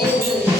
Thank okay. you.